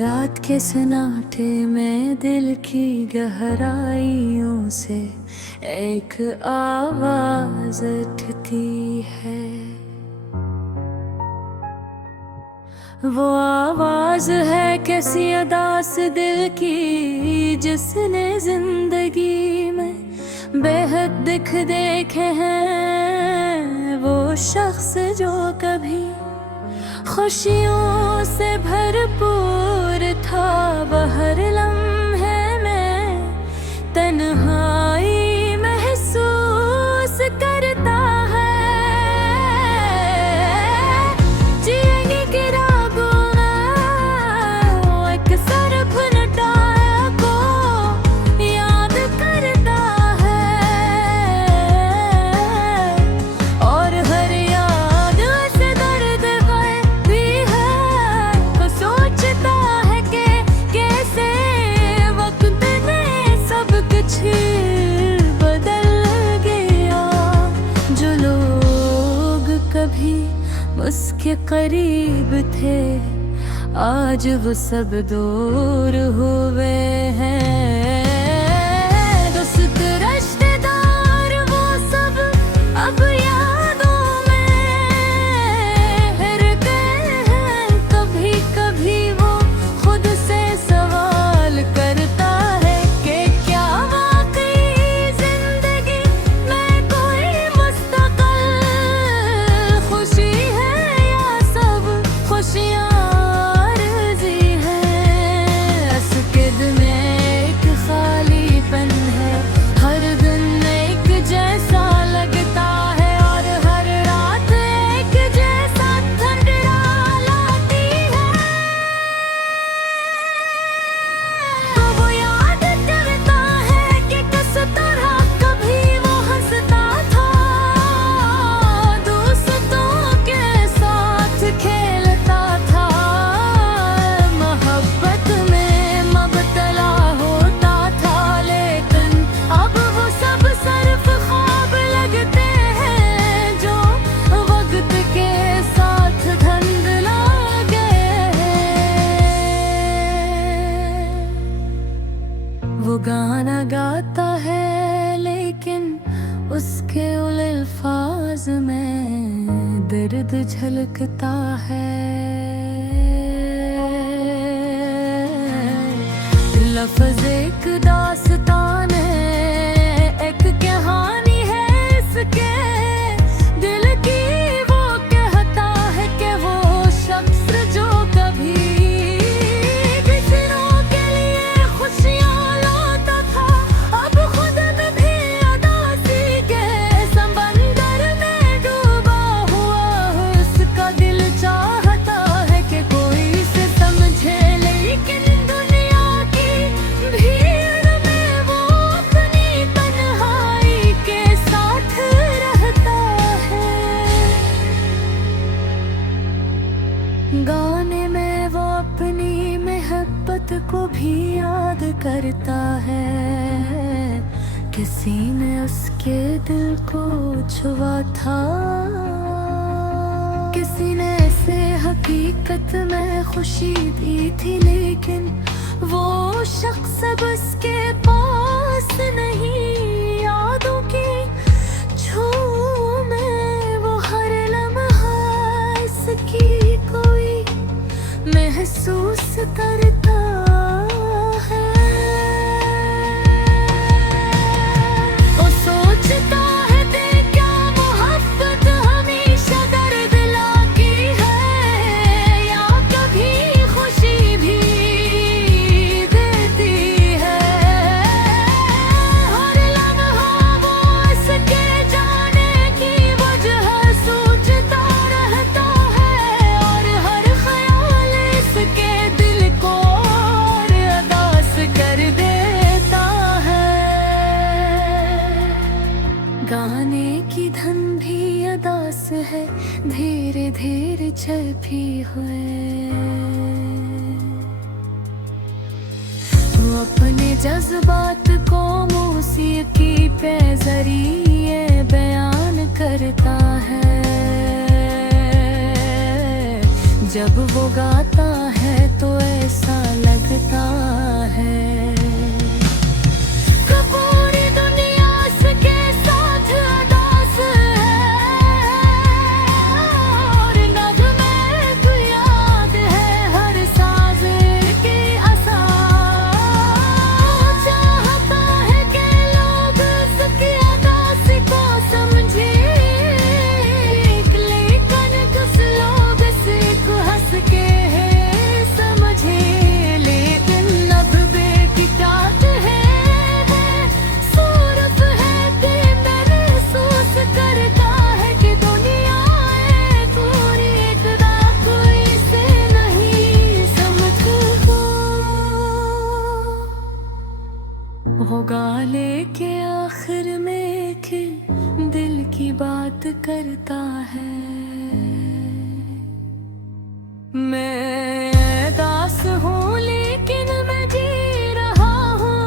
रात के सन्नाटे में दिल की गहराइयों से एक आवाज उठती है। वो आवाज है कैसी अदास दिल की, जिसने जिंदगी में बेहद दुख देखे हैं। वो शख्स जो कभी खुशियों से भरपूर था, वह हर लम्हे में तन्हाई महसूस करता है। जिएगी की रागों में वो एक सरफ नटाया को याद करता है, और हर याद से दर्द भी है तो सोचता है कि कैसे वक्त ने सब कुछ बदल गया। जो लोग कभी उसके करीब थे, आज वो सब दूर हुए हैं। दोस्त रिश्तेदार वो सब अब यादों में हिर गए हैं। कभी कभी वो खुद से सवाल करता है कि क्या वाकई जिंदगी में कोई मुस्तक़िल खुशी है, या सब खुशियाँ आरज़ी हैं। उसके दिल में एक खालीपन है, हर दिन एक जैसा लगता है, और हर रात एक जैसा ठंडा लाती है। तो वो याद करता है कि किस तरह कभी वो हंसता था, दोस्तों के साथ खेलता था, मोहब्बत में मुब्तला होता था। लेकिन अब वो सब सिर्फ ख्वाब लगते हैं, जो वक्त के साथ धुंधला गए हैं। वो गाना गाता है लेकिन उसके उन अल्फाज में दर्द झलकता है। लफ्ज़ एक दास्तान है, एक कहानी है इसके दिल की। वो कहता है कि वो शख्स जो कभी दूसरों के लिए खुशियाँ लाता था, अब खुद में भी उदासी के समंदर में डूबा हुआ है। उसका दिल चाहता है कि कोई उसे समझे, लेकिन दुनिया की भीड़ में वो अपनी तन्हाई के साथ रहता है। गाने में वो अपनी मोहब्बत को भी याद करता है। किसी ने उसके दिल को छुआ था, किसी ने ऐसे हकीकत में खुशी दी थी, लेकिन वो शख्स अब उसके पास नहीं। यादों की छूम में वो हर लम्हा इसकी कोई महसूस करता है। वो सोचता है दे क्या मोहब्बत हमेशा दर्द लाती है, या कभी खुशी भी देती है। हर लम्हा वो इसके जाने की वजह सोचता रहता है, और हर ख्याल इसके दिल को और अदास कर देता है। गाने की धन भी अदास है, धीरे धीरे छपी हुए। वो अपने जज्बात को मौसीकी पे जरिए बयान करता है। जब वो गाता है तो ऐसा वो गाने के आखिर में के दिल की बात करता है। मैं दास हूँ लेकिन मैं जी रहा हूँ,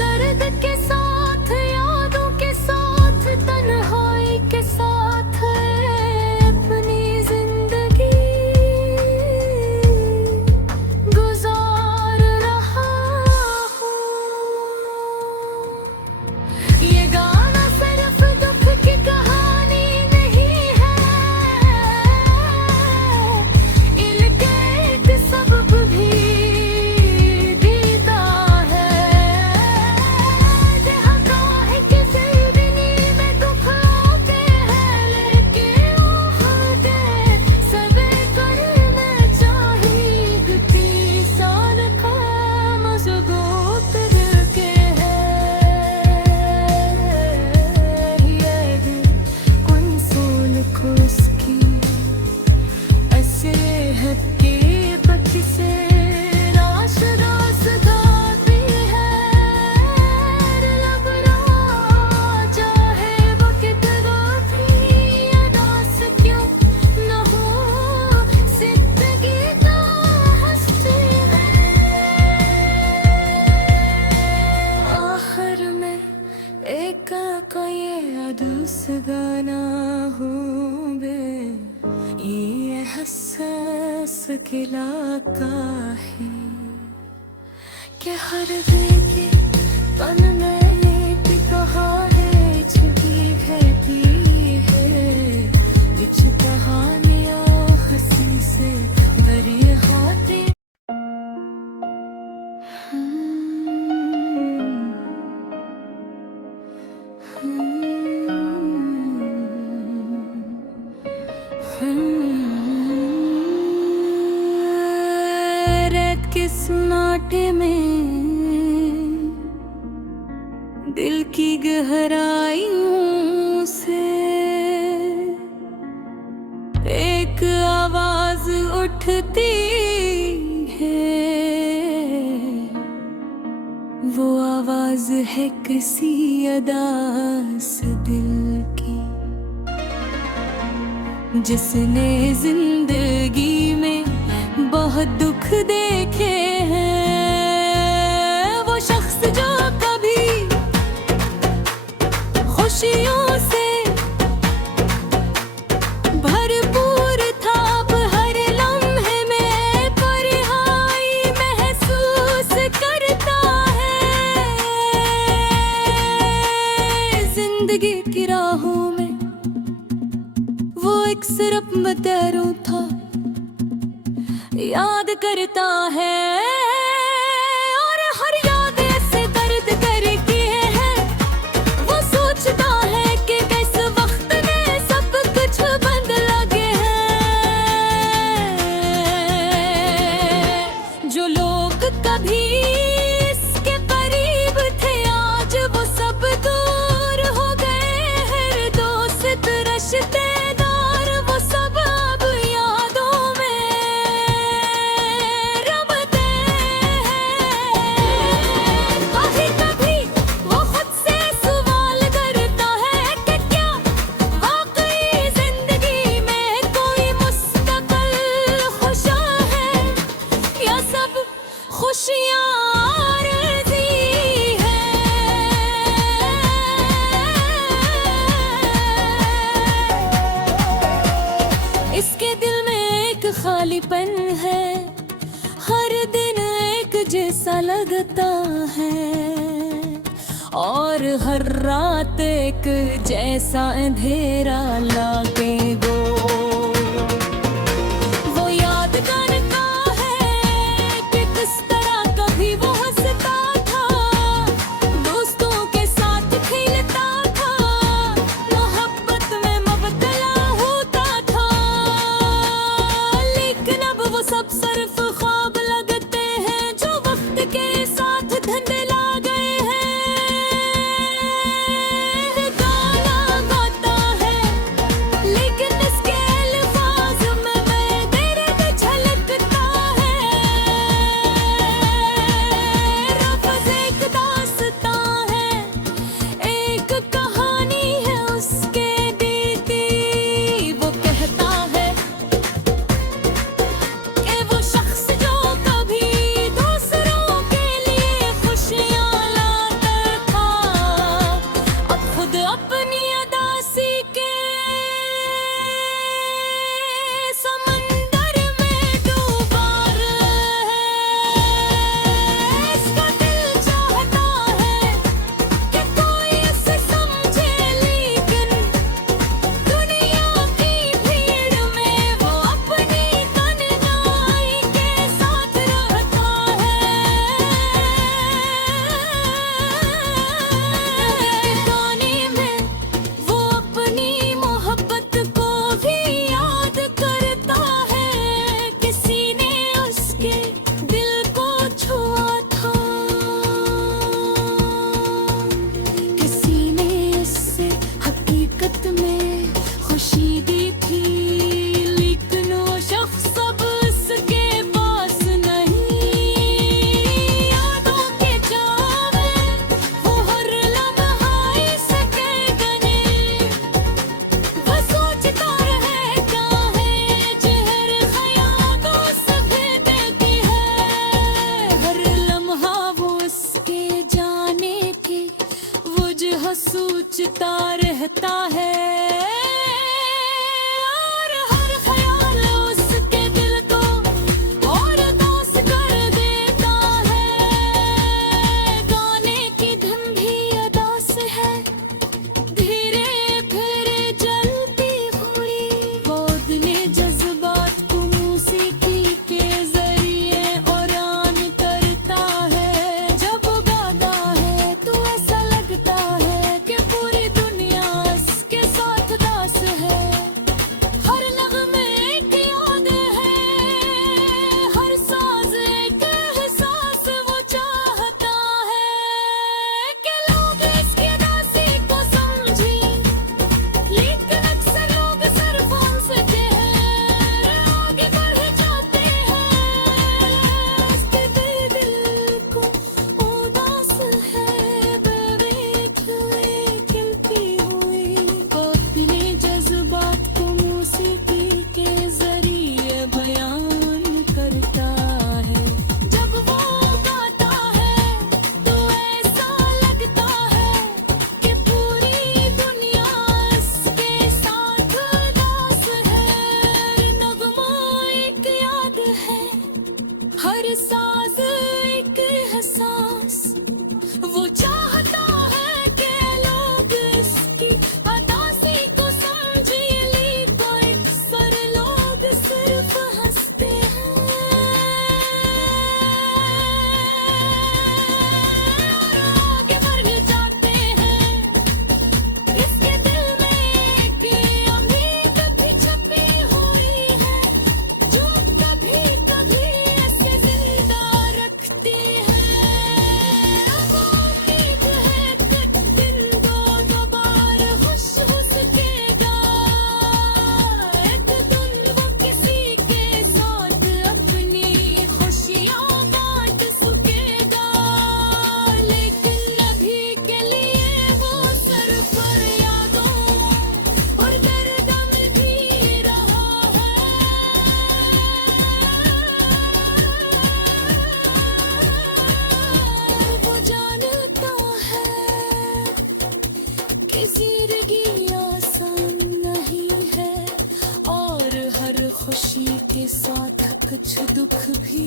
दर्द के साथ, यादों के साथ, तन्हाई के साथ अपनी जिंदगी गुजार रहा हूँ। ये गाना सिर्फ दुख की कहानी नहीं है, इनके एक सबब भी दीदा है। जहाँ है कि जिंदगी में दुख आते हैं, लेकिन उहदे सबे करना चाहिए कि साल का मजबूत दिल के है। ये दिल कंसोल को उसकी ऐसे है कि बच्ची से रास रास गाती है। लब रहा चाहे वो कितना भी अदास क्यों न हो, जिंदगी तो हंसती है। आखिर में एक का ये अदूस गाना हूँ बे, ये हसास इलाका है कि हर दिल के पन में एक कहाँ है छिपी रहती है। विच कहानियाँ हंसी से भरी होती। रेत के सन्नाटे में दिल की गहराइयों से एक आवाज उठती है। वो आवाज है किसी अदास दिल की, जिसने जिंदगी में बहुत दुख देखे हैं। वो शख्स जो कभी खुशियों से भरपूर था, अब हर लम्हे में तन्हाई महसूस करता है। जिंदगी की राहों में वो एक सिर्फ मतेरों था, याद करता है और हर याद ऐसे दर्द करके है। वो सोचता है कि किस वक्त में सब कुछ बदल गया है। जो लोग कभी इसके करीब थे, आज वो सब दूर हो गए हैं। दोस्त रिश्तेदार वो सब अब यादों में रमते हैं। कभी कभी वो खुद से सवाल करता है कि क्या वाकई जिंदगी में कोई मुस्तकिल खुशा है, या सब खुशियाँ आरज़ी है। इसके दिल में एक खालीपन है, हर दिन एक जैसा लगता है, और हर रात एक जैसा अंधेरा लाके वो याद करता है कि किस तरह कभी वो हंसता था, दोस्तों के साथ खेलता था, मोहब्बत में मुबतला होता था। लेकिन अब वो सब सिर्फ ख्वाब लगते हैं जो वक्त के साथ धुंधला गए हैं। गाना गाता है लेकिन हर साज एक एहसास, वो चाहता है कि लोग इसकी अदासी को समझे, तो अक्सर लोग सिर्फ हंसते हैं और आगे बढ़ जाते हैं। इसके दिल में एक उम्मीद भी छपी हुई है, जो कभी कभी ऐसे जिंदा रखती है। वो उम्मीद है कि दिन दो बार खुश हो सकेगा, एक दिन वो किसी के साथ अपनी खुशियाँ बांट सकेगा। लेकिन अभी के लिए वो सर पर यादों और दर्द में भी रहा है। वो जानता है कि जिंदगी आसान नहीं है, और हर खुशी के साथ कुछ दुख भी